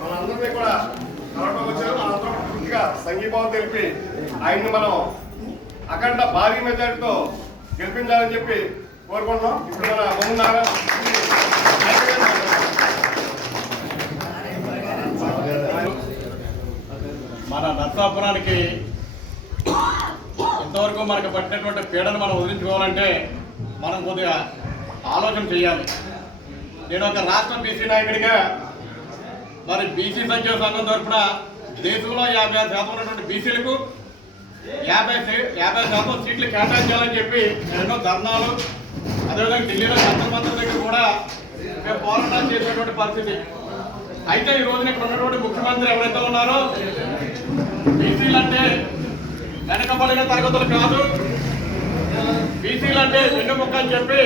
మనందరినీ కూడా కలవడం వచ్చారు. మనందరం పూర్తిగా సంఘీభావం తెలిపి ఆయన్ని మనం అఖండ భారీ మెజారిటీతో గెలిపించాలని చెప్పి కోరుకుంటున్నాం. ఇప్పుడు మన బొమ్మనారా మన నర్సాపురానికి ఇంతవరకు మనకు పట్టినటువంటి పీడను మనం వదిలించుకోవాలంటే మనం కొద్దిగా ఆలోచన చేయాలి. నేను ఒక రాష్ట్ర బీసీ నాయకుడిగా మరి బీసీ సంక్షేమ సంఘం తరఫున దేశంలో 56% ఉన్నటువంటి బీసీలకు 50% సీట్లు కేటాయించాలని చెప్పి ఎన్నో ధర్నాలు, అదేవిధంగా ఢిల్లీలో జంతర్ మంతర్ దగ్గర కూడా మేము పోరాటాలు చేసేటువంటి పరిస్థితి. అయితే ఈ రోజున ఇక్కడ ఉన్నటువంటి ముఖ్యమంత్రి ఎవరైతే ఉన్నారో బీసీలు అంటే వెనకబడిన తరగతులు కాదు, బీసీలు అంటే వెన్నుముక్క అని చెప్పి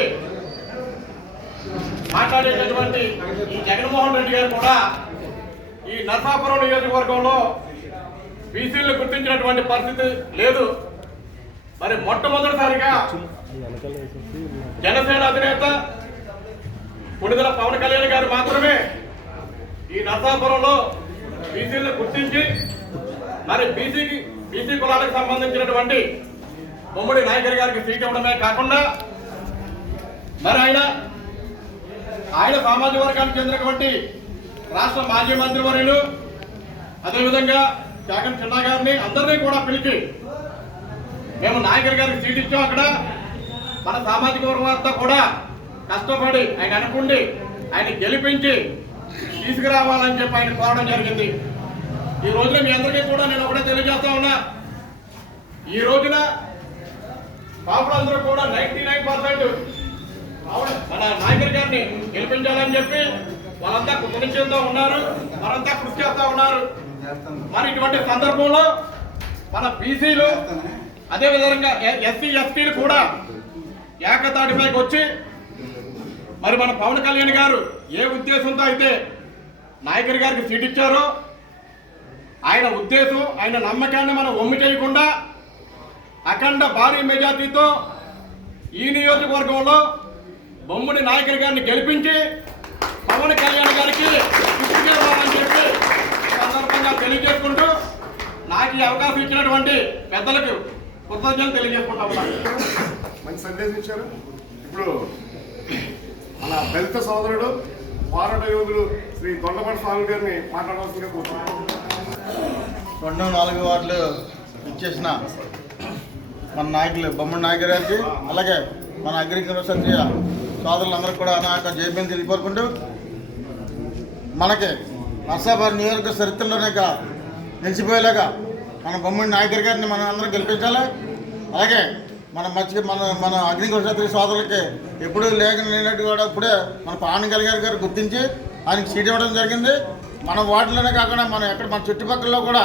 మాట్లాడేటటువంటి ఈ జగన్మోహన్ రెడ్డి గారు కూడా ఈ నర్సాపురం నియోజకవర్గంలో బీసీలను గుర్తించినటువంటి పరిస్థితి లేదు. మరి మొట్టమొదటిసారిగా జనసేన అధినేత కొణిదెల పవన్ కళ్యాణ్ గారు మాత్రమే ఈ నర్సాపురంలో బీసీలను గుర్తించి మరి బీసీ కులాలకు సంబంధించినటువంటి బొమ్మడి నాయకర్ గారికి సీట్ ఇవ్వడమే కాకుండా మరి ఆయన సామాజిక వర్గానికి చెందినటువంటి రాష్ట్ర మాజీ మంత్రివర్యులు, అదేవిధంగా జగన్ చిన్నా గారిని అందరినీ కూడా పిలిచి మేము నాయకర్ గారికి సీట్ ఇచ్చాం. అక్కడ మన సామాజిక వర్గం అంతా కూడా కష్టపడి ఆయన అనుకుండి ఆయన గెలిపించి తీసుకురావాలని చెప్పి ఆయన కోరడం జరిగింది. ఈ రోజున మీ అందరికీ కూడా నేను ఒకటే తెలియజేస్తా ఉన్నా, ఈ రోజున కాపులందరూ కూడా 99% మన నాయకర్ గారిని గెలిపించాలని చెప్పి వాళ్ళంతా కృతజ్ఞతతో ఉన్నారు, వారంతా కృషి చేస్తా ఉన్నారు. మరి ఇటువంటి సందర్భంలో మన బీసీలు అదేవిధంగా ఎస్సీ ఎస్టీలు కూడా ఏకతాటిపైకి వచ్చి మరి మన పవన్ కళ్యాణ్ గారు ఏ ఉద్దేశంతో అయితే నాయకర్ గారికి సీట్ ఇచ్చారో ఆయన ఉద్దేశం, ఆయన నమ్మకాన్ని మనం ఒమ్మి చేయకుండా అఖండ భారీ మెజార్టీతో ఈ నియోజకవర్గంలో బొమ్మడి నాయకర్ గారిని గెలిపించి పవన్ కళ్యాణ్ గారికి ఇవ్వాలని చెప్పి సందర్భంగా తెలియజేసుకుంటూ నాకు ఈ అవకాశం ఇచ్చినటువంటి పెద్దలకు కృతజ్ఞతలు తెలియజేసుకుంటా ఉన్నాను. మంచి సందేశం ఇచ్చారు. ఇప్పుడు మన దళిత సోదరుడు పోరాట యోధులు శ్రీ దొండపాటి స్వామి గారిని మాట్లాడవలసిందిగా కోరుతున్నాను. 2-4 వార్డులు ఇచ్చేసిన మన నాయకులు బొమ్మడి నాయకర్ గారికి, అలాగే మన అగ్రికల్చర్ క్షత్రియ సోదరులందరూ కూడా నా యొక్క జైబీని తెలియకోరుకుంటూ మనకి నర్సాపురం నియోజక చరిత్రలోనే నిలిచిపోయేలాగా మన బొమ్మడి నాయకర్ గారిని మనం అందరం గెలిపించాలి. అలాగే మన అగ్రికల్చర్ క్షత్రియ సోదరులకి ఎప్పుడూ లేనట్టు కూడా ఇప్పుడే మన పవన్ కళ్యాణ్ గారు గుర్తించి ఆయనకి సీట్ ఇవ్వడం జరిగింది. మన వార్డులోనే కాకుండా మన చుట్టుపక్కల కూడా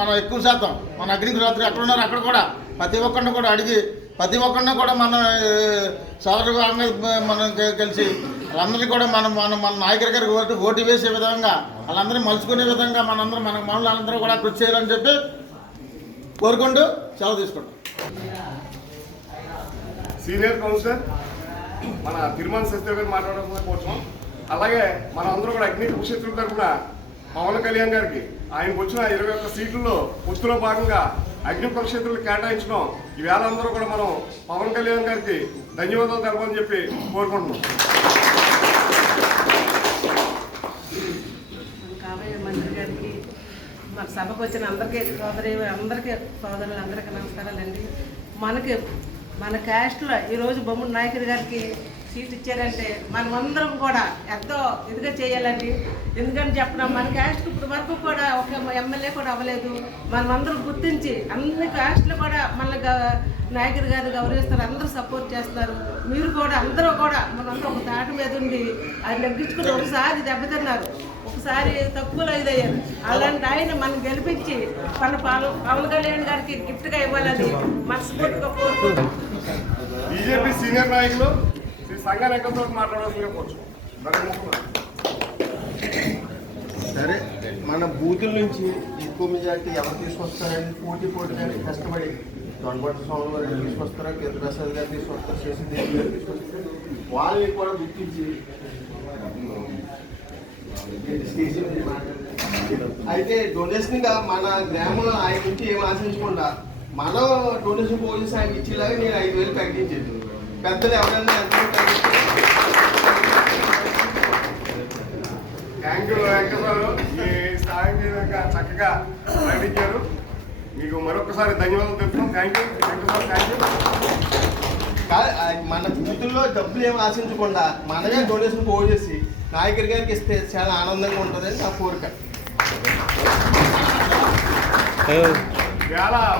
మన ఎక్కువ శాతం మన అగ్రికల్చర్ ఎక్కడ ఉన్నారో అక్కడ కూడా ప్రతి ఒక్కరిని కూడా అడిగి ప్రతి ఒక్కరిని కూడా మన సోదరుగా మనం కలిసి వాళ్ళందరినీ కూడా మన నాయకర్ గారికి ఓటు వేసే విధంగా వాళ్ళందరినీ మలుచుకునే విధంగా మనలందరూ కూడా కృషి చేయాలని చెప్పి కోరుకుంటూ సెలవు తీసుకుంటాం. సీనియర్ కౌన్సిలర్ మన తిరుమల సత్య గారు మాట్లాడాల్సిన కోరుతున్నాం. అలాగే మన అందరూ కూడా అగ్ని కురుక్షేత్రుల తరఫున పవన్ కళ్యాణ్ గారికి ఆయనకు వచ్చిన 21 సీట్లలో పొత్తులో భాగంగా అగ్ని కురుక్షేత్రులు కేటాయించడం ఈవేళ అందరూ కూడా మనం పవన్ కళ్యాణ్ గారికి ధన్యవాదాలు తెలపాలని చెప్పి కోరుకుంటున్నాం. కాబోయే మంత్రి గారికి, మన సభకు వచ్చిన అందరికీ సోదరులందరికీ నమస్కారాలండి. మన క్యాస్ట్లో ఈరోజు బొమ్మడి నాయకర్ గారికి సీట్ ఇచ్చారంటే మనమందరం కూడా ఎంతో ఇదిగా చేయాలండి. ఎందుకని చెప్పినా మన క్యాస్ట్ ఇప్పుడు వరకు కూడా ఒక ఎమ్మెల్యే కూడా అవ్వలేదు. మనమందరం గుర్తించి అన్ని క్యాస్ట్లు కూడా మన నాయకర్ గారు గౌరవిస్తారు, అందరూ సపోర్ట్ చేస్తారు. మీరు కూడా అందరూ కూడా మనందరూ ఒక తాటి మీద ఉండి అది నెగ్గించుకుని ఒకసారి దెబ్బతిన్నారు, ఒకసారి తక్కువలో ఇదయ్యారు. అలాంటి ఆయన మనం గెలిపించి పవన్ కళ్యాణ్ గారికి గిఫ్ట్గా ఇవ్వాలని మనస్ఫూర్తిగా కోరుకుంటున్నాం. బీజేపీ సీనియర్ నాయకులు శ్రీ సంఘ నాయకులతో మాట్లాడాల్సిందిగా కోరుతున్నాం. సరే, మన బూతుల నుంచి ఎక్కువ మెజార్టీ ఎవరు తీసుకొస్తారని పోటీగా కష్టపడి దొండపట్ట స్వామి గారు తీసుకొస్తారా, కేంద్ర ప్రసాద్ గారు తీసుకొస్తారు, శశిదేవి గారు తీసుకొస్తారు. వాళ్ళని కూడా గుర్తించి అయితే డొనేషన్గా మన గ్రామంలో ఆయన నుంచి ఏం ఆశించకుండా మనం డొనేషన్ పోలీసు ఆయన ఇచ్చేలాగా నేను 5,000 ప్రకటించాను. పెద్దలు ఎవరైనా థ్యాంక్ యూ వెంకటరావు, ఈ స్థాయి మీద చక్కగా ప్రకటించారు. మీకు మరొకసారి ధన్యవాదాలు తెలుపుతున్నాం. Thank you Venkatarao, thank you. మన చేతుల్లో డబ్బులు ఏమి ఆశించకుండా మనమే డొనేషన్ పోసేసి నాయకుడి గారికి ఇస్తే చాలా ఆనందంగా ఉంటుందని నా కోరిక.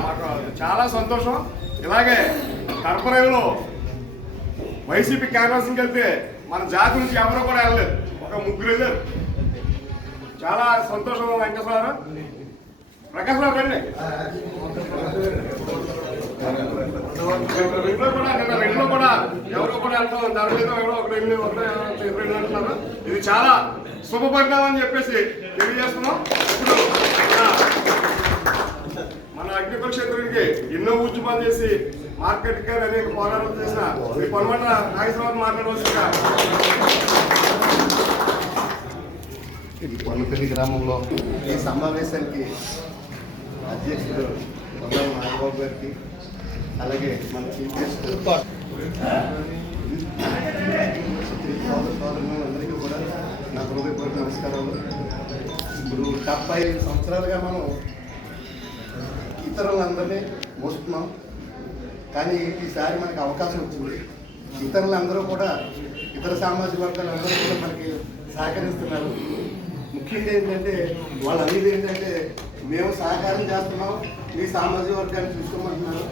మాకు చాలా సంతోషం. ఇలాగే కర్పరేలో వైసీపీ క్యాన్వాసింగ్కి వెళ్తే మన జాతి నుంచి ఎవరో కూడా వెళ్ళలేదు, ఒక 3 వెళ్ళారు. చాలా సంతోషం వెంకటేశ్వరరావు. ప్రకాశ్ రావు రండి. రెండులో కూడా ఎవరో కూడా వెళ్తాం, దాని మీద ఎవరో ఒకటి వెళ్ళి అంటున్నారు. ఇది చాలా శుభ పరిణామం అని చెప్పేసి తెలియజేస్తున్నాం. ఇప్పుడు మన అగ్నిపక్షేత్రునికి ఎన్నో ఉద్యమాలు చేసి మార్కెట్ గారు అనేక పోరాటాలు చేసిన మీ పొరపాటు నాగేశ్వరరావు మాట్లాడవలసిందిగా. ఇది పొన్నపల్లి గ్రామంలో ఈ సమావేశానికి అధ్యక్షుడు కొండల నాగబాబు గారికి, అలాగే మన చీఫ్ గెస్ట్ సోదరులందరికీ కూడా నా హృదయపూర్వక నమస్కారాలు. ఇప్పుడు 75 సంవత్సరాలుగా మనం ఇతరులందరినీ మోస్తున్నాం, కానీ ఈసారి మనకి అవకాశం వచ్చింది. ఇతరులందరూ కూడా, ఇతర సామాజిక వర్గాలు అందరూ కూడా మనకి సహకరిస్తున్నారు. ముఖ్యంగా ఏంటంటే వాళ్ళు అనేది ఏంటంటే మేము సహకారం చేస్తున్నాం, మీ సామాజిక వర్గాన్ని చూసుకోమంటున్నారు.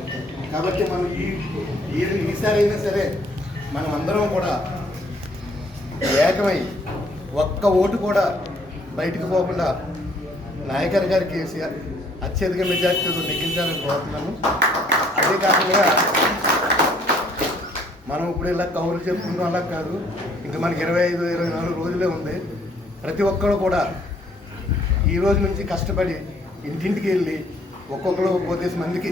కాబట్టి మనం ఈసారి అయినా సరే మనం అందరం కూడా ఏకమై ఒక్క ఓటు కూడా బయటకు పోకుండా నాయకర్ గారి కేసీఆర్ అత్యధిక మెజార్టీతో నెగ్గించాలని కోరుతున్నాము. అదే కాకుండా మనం ఇప్పుడు ఇలా కౌరు చెప్పుకుంటాం అలా కాదు, ఇంకా మనకి 25-24 రోజులే ఉంది. ప్రతి ఒక్కరు కూడా ఈ రోజు నుంచి కష్టపడి ఇంటింటికి వెళ్ళి ఒక్కొక్కరు 10 మందికి,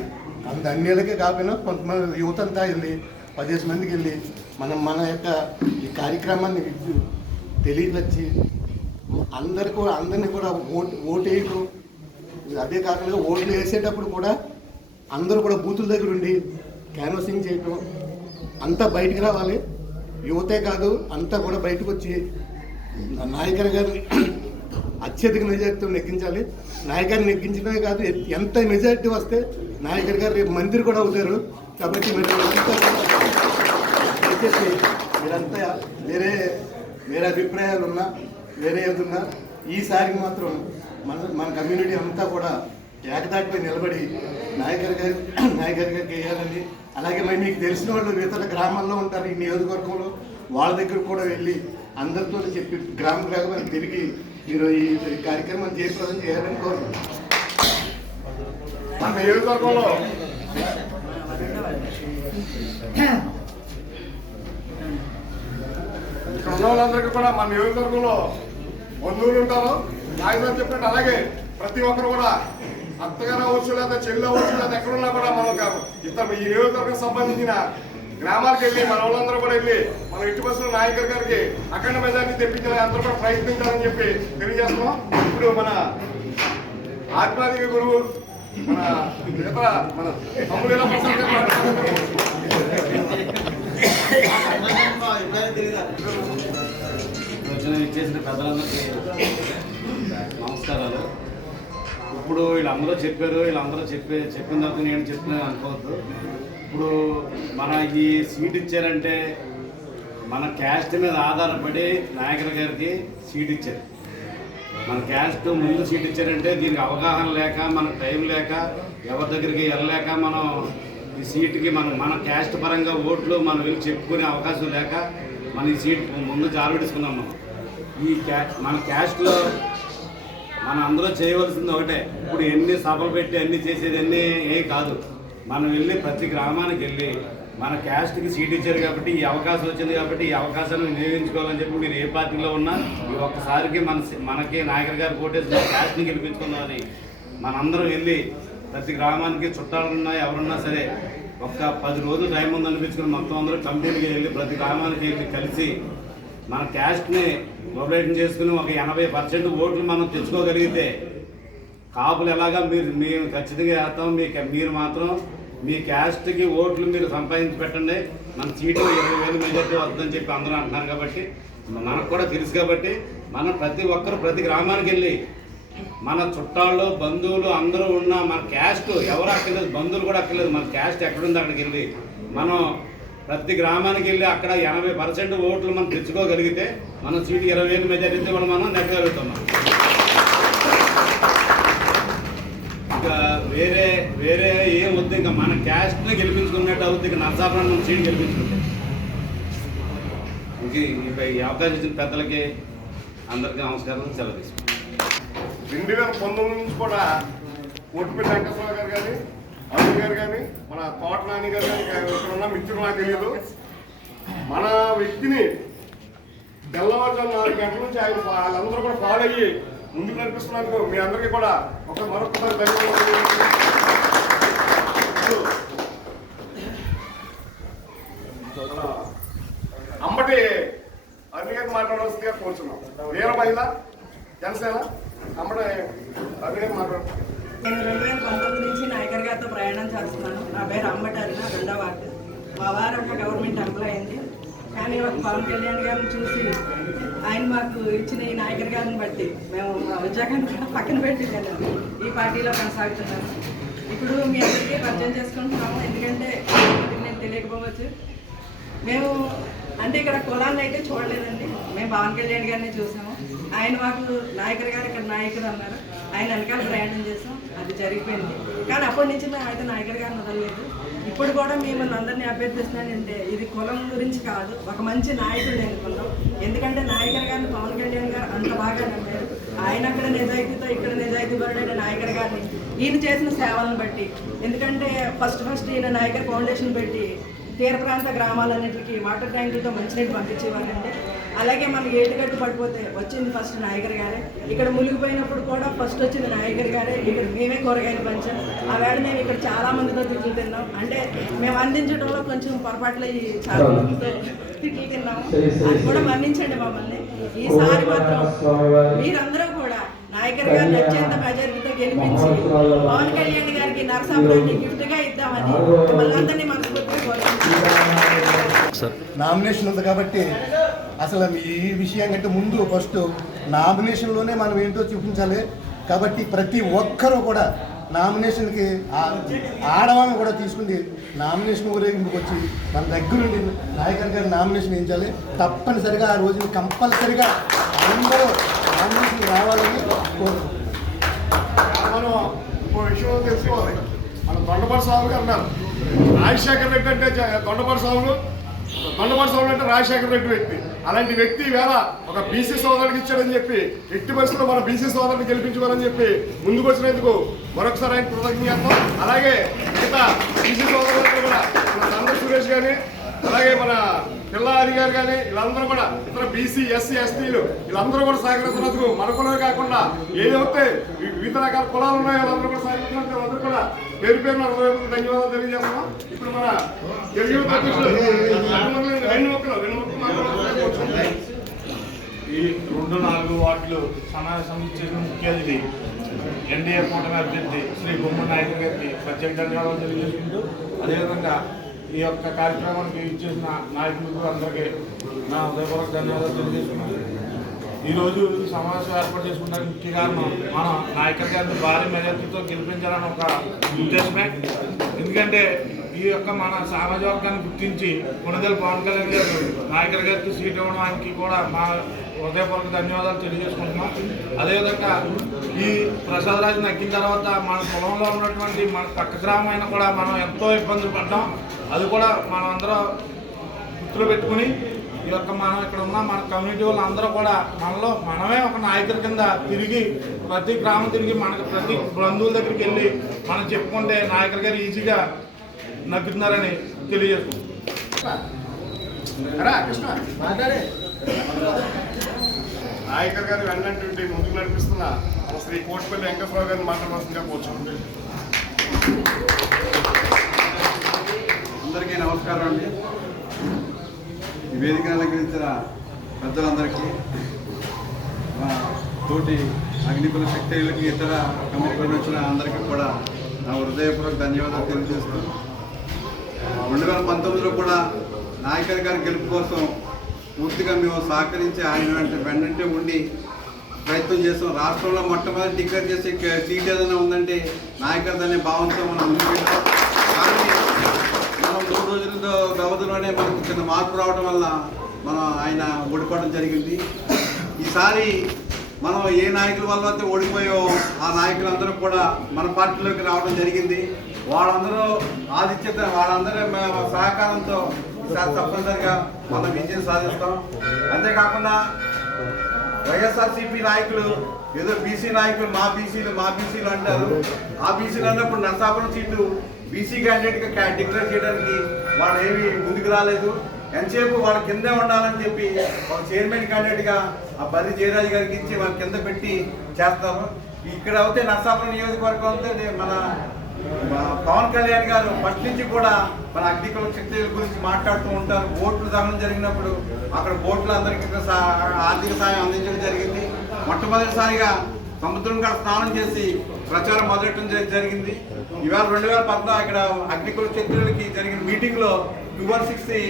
అన్నిళ్ళకే కాకపోయినా కొంతమంది యువత అంతా వెళ్ళి 10 మందికి వెళ్ళి మన యొక్క ఈ కార్యక్రమాన్ని తెలియపరిచి అందరినీ కూడా ఓటు వేయటం. అదే కాకుండా ఓట్లు వేసేటప్పుడు కూడా అందరూ కూడా బూతుల దగ్గర ఉండి క్యాన్వసింగ్ చేయటం, అంతా బయటికి రావాలి. యువతే కాదు, అంతా కూడా బయటకు వచ్చి నాయకర్ గారిని అత్యధిక మెజార్టీతో నెగ్గించాలి. నాయకర్ని నెగ్గించడమే కాదు, ఎంత మెజార్టీ వస్తే నాయకర్ గారు రేపు మంత్రి కూడా అవుతారు. కాబట్టి మీరంతా వేరే అభిప్రాయాలు ఉన్నా, వేరే ఏదున్నా, ఈసారి మాత్రం మన కమ్యూనిటీ అంతా కూడా ఏకదాటిపై నిలబడి నాయకర్ గారికి వేయాలని, అలాగే మరి మీకు తెలిసిన వాళ్ళు ఇతర గ్రామాల్లో ఉంటారు ఈ నియోజకవర్గంలో, వాళ్ళ దగ్గర కూడా వెళ్ళి అందరితో చెప్పి గ్రామ గ్రామాన్ని తిరిగి మీరు ఈ కార్యక్రమాన్ని జయప్రదం చేయాలని కోరుకుంటున్నాను. మన నియోజకవర్గంలో ఇక్కడ ఉన్న వాళ్ళందరికీ కూడా మన నియోజకవర్గంలో బంధువులు ఉంటారు. నాయకులు చెప్పినట్టు అలాగే ప్రతి ఒక్కరు కూడా అత్తగారు అవ్వచ్చు, లేదా చెల్లి అవ్వచ్చు, లేదా ఎక్కడున్నా కూడా మనం ఈ నియోజకవర్గం సంబంధించిన గ్రామాలకు వెళ్ళి మన వాళ్ళందరూ కూడా వెళ్ళి మన ఇటు బస్సులో నాయకర్ గారికి అఖండ మెజార్టీ తెప్పించాలని అందరూ కూడా ప్రయత్నించాలని చెప్పి తెలియజేస్తున్నాం. ఇప్పుడు మన ఆధ్యాత్మిక గురువు మన తమ్ముడు చేసిన పెద్దలందరికీ నమస్కారాలు. ఇప్పుడు వీళ్ళందరూ చెప్పారు, చెప్పిన తర్వాత నేను చెప్పిన అనుకోవద్దు. ఇప్పుడు మన ఈ సీట్ ఇచ్చారంటే మన క్యాస్ట్ మీద ఆధారపడి నాయకుల గారికి సీట్ ఇచ్చారు. మన క్యాస్ట్ ముందు సీట్ ఇచ్చారంటే దీనికి అవగాహన లేక, మన టైం లేక, ఎవరి దగ్గరికి వెళ్ళలేక, మనం ఈ సీటుకి మన క్యాస్ట్ పరంగా ఓట్లు మనం వెళ్ళి చెప్పుకునే అవకాశం లేక మన ఈ సీట్ ముందు జారబెట్టుకున్నాం. మనం మన క్యాస్ట్లో మనం అందరూ చేయవలసింది ఒకటే. ఇప్పుడు ఎన్ని సభలు పెట్టి అన్ని చేసేది అన్నీ ఏం కాదు. మనం వెళ్ళి ప్రతి గ్రామానికి వెళ్ళి మన క్యాస్ట్కి సీట్ ఇచ్చారు కాబట్టి, ఈ అవకాశం వచ్చింది కాబట్టి ఈ అవకాశాన్ని వినియోగించుకోవాలని చెప్పి మీరు ఏ పార్టీలో ఉన్నా ఈ ఒక్కసారికి మనకి నాయకర్ గారు కోటేసి క్యాస్ట్ని గెలిపించుకుందామని మనందరం వెళ్ళి ప్రతి గ్రామానికి చుట్టాలున్నా ఎవరున్నా సరే ఒక్క 10 రోజులు టైం ఉంది అనిపించుకుని మొత్తం అందరూ కంపెనీకి వెళ్ళి ప్రతి గ్రామానికి వెళ్ళి కలిసి మన క్యాస్ట్ని మొబిలైజేషన్ చేసుకుని ఒక 80% ఓట్లు మనం తెచ్చుకోగలిగితే కాపులు ఎలాగా మేము ఖచ్చితంగా చేస్తాం. మీరు మాత్రం మీ క్యాస్ట్కి ఓట్లు మీరు సంపాదించి పెట్టండి, మన సీటు 20,000 మెజార్టీ వస్తుందని చెప్పి అందరూ అంటున్నారు. కాబట్టి మనకు కూడా తెలుసు కాబట్టి మనం ప్రతి ఒక్కరు ప్రతి గ్రామానికి వెళ్ళి మన చుట్టాళ్ళు బంధువులు అందరూ ఉన్న మన క్యాస్ట్ ఎవరు అక్కర్లేదు, బంధువులు కూడా అక్కర్లేదు, మన క్యాస్ట్ ఎక్కడుంది అక్కడికి వెళ్ళి మనం ప్రతి గ్రామానికి వెళ్ళి అక్కడ 80% ఓట్లు మనం తెచ్చుకోగలిగితే మన సీటు 20,000 మెజార్టీ కూడా మనం నెగ్గలుగుతున్నాం. ఇంకా వేరే ఏం వద్దు, ఇంకా మన క్యాస్ట్ని గెలిపించుకున్నట్టు అవుతుంది. ఇక నరసాపురం మనం సీటు గెలిపించుకుంటే ఇంక ఈ అవకాశం ఇచ్చిన పెద్దలకి అందరికీ నమస్కారం, సెలవు తీసుకుంటాం. 2019 నుంచి కూడా కోటిపల్లి వెంకటేశ్వర గారు కానీ అరుణ్ గారు కానీ మన కోట నాని గారు కానీ ఇక్కడ ఉన్న మిత్రులు నాకు తెలియదు, మన వ్యక్తిని తెల్లవారుజాము 4 గంటల నుంచి ఆయన వాళ్ళందరూ కూడా ఫాలో అయ్యి ముందుకు నడిపిస్తున్నందుకు మీ అందరికీ కూడా మరొకసారి ధన్యవాదాలు. అంబటి అరుణ్ గారు మాట్లాడాల్సిందిగా కోరుతున్నాం. వీర మహిళ జనసేన అంబటి అరుణ్ గారు మాట్లాడుతున్నాం. నేను 2019 నుంచి నాయకర్ గారితో ప్రయాణం చేస్తున్నాను. నా పేరు అంబటి అరుణ, 2వ వార్డు. మా వారు ఒక గవర్నమెంట్ ఎంప్లాయ్ అయింది. కానీ ఒక పవన్ కళ్యాణ్ గారిని చూసి ఆయన మాకు ఇచ్చిన ఈ నాయకర్ గారిని బట్టి మేము మా ఉద్యోగాన్ని కూడా పక్కన పెట్టి నేను ఈ పార్టీలో కొనసాగుతున్నాను. ఇప్పుడు మీ అందరికీ పరిచయం చేసుకుంటున్నాము, ఎందుకంటే నేను తెలియకపోవచ్చు. మేము అంటే ఇక్కడ కులాన్ని అయితే చూడలేదండి, మేము పవన్ కళ్యాణ్ గారిని చూసాము. ఆయన మాకు నాయకర్ గారు ఇక్కడ నాయకుడు అన్నారు, ఆయన వెనకాల ప్రయాణం చేసాం, అది జరిగిపోయింది. కానీ అప్పటి నుంచి మేము అయితే నాయకర్ గారిని వదలలేదు. ఇప్పుడు కూడా మిమ్మల్ని అందరినీ అభ్యర్థిస్తున్నానంటే ఇది కులం గురించి కాదు, ఒక మంచి నాయకుడు ఎన్నుకున్నాం. ఎందుకంటే నాయకర్ గారిని పవన్ కళ్యాణ్ గారు అంత బాగా నమ్మారు. ఆయన అక్కడ నిజాయితీతో ఇక్కడ నిజాయితీ పరుడైన నాయకర్ గారిని ఈయన చేసిన సేవలను బట్టి, ఎందుకంటే ఫస్ట్ ఈయన నాయకర్ ఫౌండేషన్ పెట్టి తీర ప్రాంత గ్రామాలన్నింటికి వాటర్ ట్యాంకులతో మంచినీళ్ళు పంపించేవారండి. అలాగే మనకి ఏటుగట్టు పడిపోతే వచ్చింది ఫస్ట్ నాయకర్ గారే. ఇక్కడ మునిగిపోయినప్పుడు కూడా ఫస్ట్ వచ్చింది నాయకర్ గారే. ఇక్కడ మేమే కూరగాయలు పంచాం. ఆ వేళ మేము ఇక్కడ చాలా మందితో తిట్లు తిన్నాం. అంటే మేము అందించడంలో కొంచెం పొరపాట్లు చాలా మందితో తిట్లు తిన్నాము. అది కూడా మన్నించండి మమ్మల్ని. ఈసారి మాత్రం మీరందరూ కూడా నాయకర్ గారిని అత్యంత మెజారిటీతో గెలిపించి పవన్ కళ్యాణ్ గారికి నరసాపురాన్ని గిఫ్ట్గా ఇద్దామని మిమ్మల్ని అందరినీ మనస్ఫూర్తిగా కోరుకుంటున్నాం. నామినేషన్ ఉంది కాబట్టి అసలు ఈ విషయం కంటే ముందు ఫస్ట్ నామినేషన్లోనే మనం ఏంటో చూపించాలి. కాబట్టి ప్రతి ఒక్కరూ కూడా నామినేషన్కి ఆడవాళ్ళని కూడా తీసుకుని నామినేషన్ ఊరేగింపుకి వచ్చి మన దగ్గరుండి నాయకర్ గారి నామినేషన్ వేయించాలి. తప్పనిసరిగా ఆ రోజున కంపల్సరిగా అందరూ నామినేషన్ రావాలని కోరుకుంటున్నాం. మనం ఇంకో విషయం తెలుసుకోవాలి. మన దొండపాటి స్వామి గారు అన్నారు, రాజశేఖర రెడ్డి అంటే దొండపాటి స్వాములు అంటే రాజశేఖర రెడ్డి వ్యక్తి. అలాంటి వ్యక్తి వేళ ఒక బీసీ సోదరుడికి ఇచ్చాడని చెప్పి ఎట్టి పరిస్థితుల్లో మన బీసీ సోదరుని గెలిపించుకోవాలని చెప్పి ముందుకు వచ్చినందుకు మరొకసారి ఆయన కృతజ్ఞత. అలాగే మిగతా బీసీ సోదరులందరూ కూడా మన చంద్ర సురేష్ కానీ, అలాగే మన పిల్లారి గారు కానీ, వీళ్ళందరూ కూడా ఇతర బీసీ ఎస్సీ ఎస్టీలు వీళ్ళందరూ కూడా సహకరిస్తున్నందుకు మన కులమే కాకుండా ఏదైతే వివిధ రకాల కులాలు ఉన్నాయో వాళ్ళందరూ కూడా సహకరిస్తున్నందుకు అందరూ కూడా పేరు ధన్యవాదాలు తెలియజేస్తున్నాం. ఇప్పుడు మన తెలుగు ఈ 2-4 వార్డులు సమావేశం చేసిన ముఖ్య అతిథి ఎన్డీఏ కూటమి అభ్యర్థి శ్రీ బొమ్మడి నాయకర్ గారికి ప్రత్యేక ధన్యవాదాలు తెలియజేసుకుంటూ, అదేవిధంగా ఈ యొక్క కార్యక్రమానికి ఇచ్చేసిన నాయకులకు అందరికీ నా హృదయపూర్వక ధన్యవాదాలు తెలియజేసుకున్నాను. ఈరోజు ఈ సమావేశం ఏర్పాటు చేసుకుంటానికి ముఖ్య కారణం మన నాయకర్ గారిని భారీ మెజార్టీతో గెలిపించాలని ఒక ఉద్దేశమే. ఎందుకంటే ఈ యొక్క మన సామాజిక వర్గాన్ని గుర్తించి కొనదెల పవన్ కళ్యాణ్ గారు నాయకర్ గారికి సీట్ ఇవ్వడం ఆయనకి కూడా మా హృదయపూర్వక ధన్యవాదాలు తెలియజేసుకుంటున్నాం. అదేవిధంగా ఈ ప్రసాద్ రాజు నక్కిన తర్వాత మన పొలంలో ఉన్నటువంటి మన పక్క గ్రామం అయినా కూడా మనం ఎంతో ఇబ్బందులు పడ్డాం. అది కూడా మనం అందరూ గుర్తులో పెట్టుకుని ఈ యొక్క మనం ఇక్కడ ఉన్న మన కమ్యూనిటీ వాళ్ళు అందరూ కూడా మనలో మనమే ఒక నాయకుడి కింద తిరిగి ప్రతి గ్రామం తిరిగి మనకు ప్రతి బంధువుల దగ్గరికి వెళ్ళి మనం చెప్పుకుంటే నాయకుడి గారు ఈజీగా నగ్గుతున్నారని తెలియజేస్తున్నాం. నాయకర్ గారు వెంటనే ముందుకు నడిపిస్తున్న శ్రీ కోటిపల్లి వెంకటేశ్వర గారిని మాట్లాడవలసిందిగా కూర్చోండి. అందరికీ నమస్కారం అండి. ఈ వేదిక అలంకరించిన పెద్దలందరికీ, మా తోటి అగ్నికుల శక్తులకి, ఇతర కమిటీలకు వచ్చిన అందరికీ కూడా నా హృదయపూర్వక ధన్యవాదాలు తెలియజేస్తూ, 2019లో కూడా నాయకర్ గారి గెలుపు కోసం పూర్తిగా మేము సహకరించి ఆయన వెంటనే ఉండి ప్రయత్నం చేస్తాం. రాష్ట్రంలో మొట్టమొదటి డిక్లేర్ చేసే సీట్ ఏదైనా ఉందంటే నాయకర్ అనే భావంతో మనం ముందుకు వెళ్ళాం. కానీ మనం 3 రోజుల వ్యవధిలోనే మనకు చిన్న మార్పు రావడం వల్ల మనం ఆయన ఓడిపోవడం జరిగింది. ఈసారి మనం ఏ నాయకుల వల్ల అయితే ఓడిపోయో ఆ నాయకులందరూ కూడా మన పార్టీలోకి రావడం జరిగింది. వాళ్ళందరూ ఆధిక్యత, వాళ్ళందరూ సహకారంతో తప్పనిసరిగా మనం విజయం సాధిస్తాం. అంతేకాకుండా వైఎస్ఆర్సీపీ నాయకులు ఏదో బీసీ నాయకులు మా బీసీలు అంటారు. ఆ బీసీలు అన్నప్పుడు నరసాపురం సీటు బీసీ క్యాండిడేట్గా డిక్లేర్ చేయడానికి వాళ్ళు ఏమీ ముందుకు రాలేదు. ఎంతసేపు వాళ్ళ కిందే ఉండాలని చెప్పి ఒక చైర్మన్ క్యాండిడేట్గా ఆ బర్రి జయరాజు గారికి ఇచ్చి వాళ్ళ కింద పెట్టి చేస్తారు. ఇక్కడ అయితే నరసాపురం నియోజకవర్గం అయితే మన పవన్ కళ్యాణ్ గారు ఫస్ట్ నుంచి కూడా మన అగ్నికుల శక్తుల గురించి మాట్లాడుతూ ఉంటారు. బోట్లు దహనం జరిగినప్పుడు అక్కడ బోట్లు అందరికీ ఆర్థిక సాయం అందించడం జరిగింది. మొట్టమొదటిసారిగా సముద్రం కాడ స్నానం చేసి ప్రచారం మొదలెట్టడం జరిగింది. ఇవాళ 2014 ఇక్కడ అగ్నికుల శక్తులకి జరిగిన మీటింగ్లో 216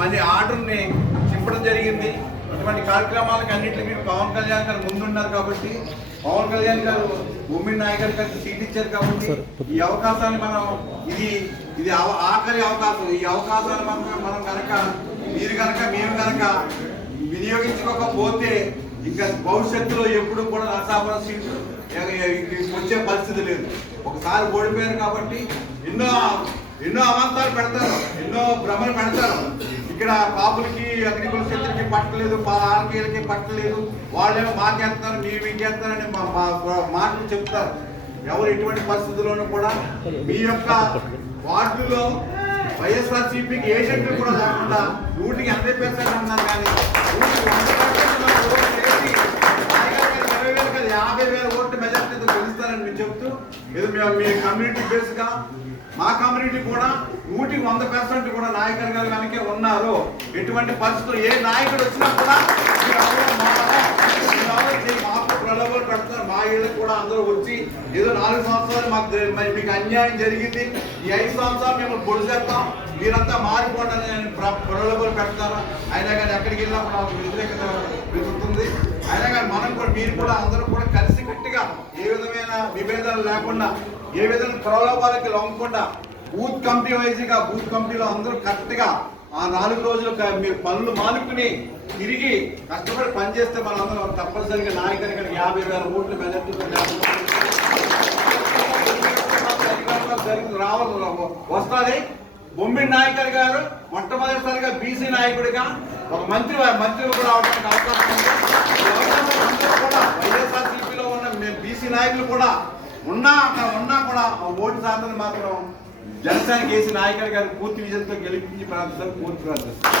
మనీ ఆర్డర్ని చింపడం జరిగింది. ఇటువంటి కార్యక్రమాలకు అన్నింటికి పవన్ కళ్యాణ్ గారు ముందున్నారు కాబట్టి, పవన్ కళ్యాణ్ గారు భూమి నాయకర్ గారికి సీట్ ఇచ్చారు కాబట్టి ఈ అవకాశాన్ని ఇది ఆఖరి అవకాశం. ఈ అవకాశాన్ని మనం కనుక మేము కనుక వినియోగించుకోకపోతే ఇంకా భవిష్యత్తులో ఎప్పుడు కూడా నరసాపురం సీటు వచ్చే పరిస్థితి లేదు. ఒకసారి ఓడిపోయారు కాబట్టి ఎన్నో అవాంతాలు పెడతారు, ఎన్నో భ్రమలు పెడతారు. ఇక్కడ కాపులకి అగ్నికుల శక్తులకి పట్టలేదు, ఆర్కేలకి పట్టలేదు, వాళ్ళేమో మాకేస్తారు మేము ఇంకేస్తారని మాటలు చెప్తారు. ఎవరు ఎటువంటి పరిస్థితుల్లోనూ కూడా మీ యొక్క వార్డులో వైఎస్ఆర్సీపీకి ఏజెంట్లు కూడా లేకుండా 100% ఉన్నారు. కానీ 50,000 ఓట్లు మెజార్టీతో గెలుస్తారని మీరు చెప్తూ, ఇది మీ కమ్యూనిటీ బేస్గా మా కమ్యూనిటీ కూడా 100% కూడా నాయకర్ గారు కనుక ఉన్నారు. ఎటువంటి పరిస్థితులు ఏ నాయకుడు వచ్చినా కూడా మాకు ప్రలోభాలు పెడతారు. మా ఇళ్ళకి కూడా అందరూ వచ్చి ఏదో 4 సంవత్సరాలు మీకు అన్యాయం జరిగింది, ఈ 5 సంవత్సరాలు మేము పొడి చేస్తాం, మీరంతా మారిపోండి అని ప్రలోభాలు పెడతారు. అయినా కానీ ఎక్కడికి వెళ్ళినప్పుడు మాకు వ్యతిరేకత పెరుగుతుంది. అయినా కానీ మనం కూడా మీరు కూడా అందరూ కూడా కలిసి గట్టిగా ఏ విధమైన విభేదాలు లేకుండా, ఏ విధమైన ప్రలోభాలకి లొంగకుండా బూత్ కమిటీ వైజ్గా బూత్ కమిటీలో అందరూ కరెక్ట్గా ఆ 4 రోజులు మీరు పనులు మానుకుని తిరిగి కష్టపడి పనిచేస్తే మనందరం తప్పనిసరిగా నాయకుని 50,000 ఓట్లు మెజార్టీతో వస్తుంది. బొమ్మిడి నాయకర్ గారు మొట్టమొదటిసారిగా బీసీ నాయకుడిగా ఒక మంత్రి కూడా అవడానికి అవకాశం ఉంది. కూడా వైఎస్ఆర్సీపీలో ఉన్న బీసీ నాయకులు కూడా అక్కడ ఉన్నా కూడా ఓటు శాతాన్ని మాత్రం జనసేన కేసీ నాయకర్ గారు పూర్తి విజయంతో గెలిపించి ప్రార్థిస్తారు. పూర్తి ప్రార్థిస్తారు.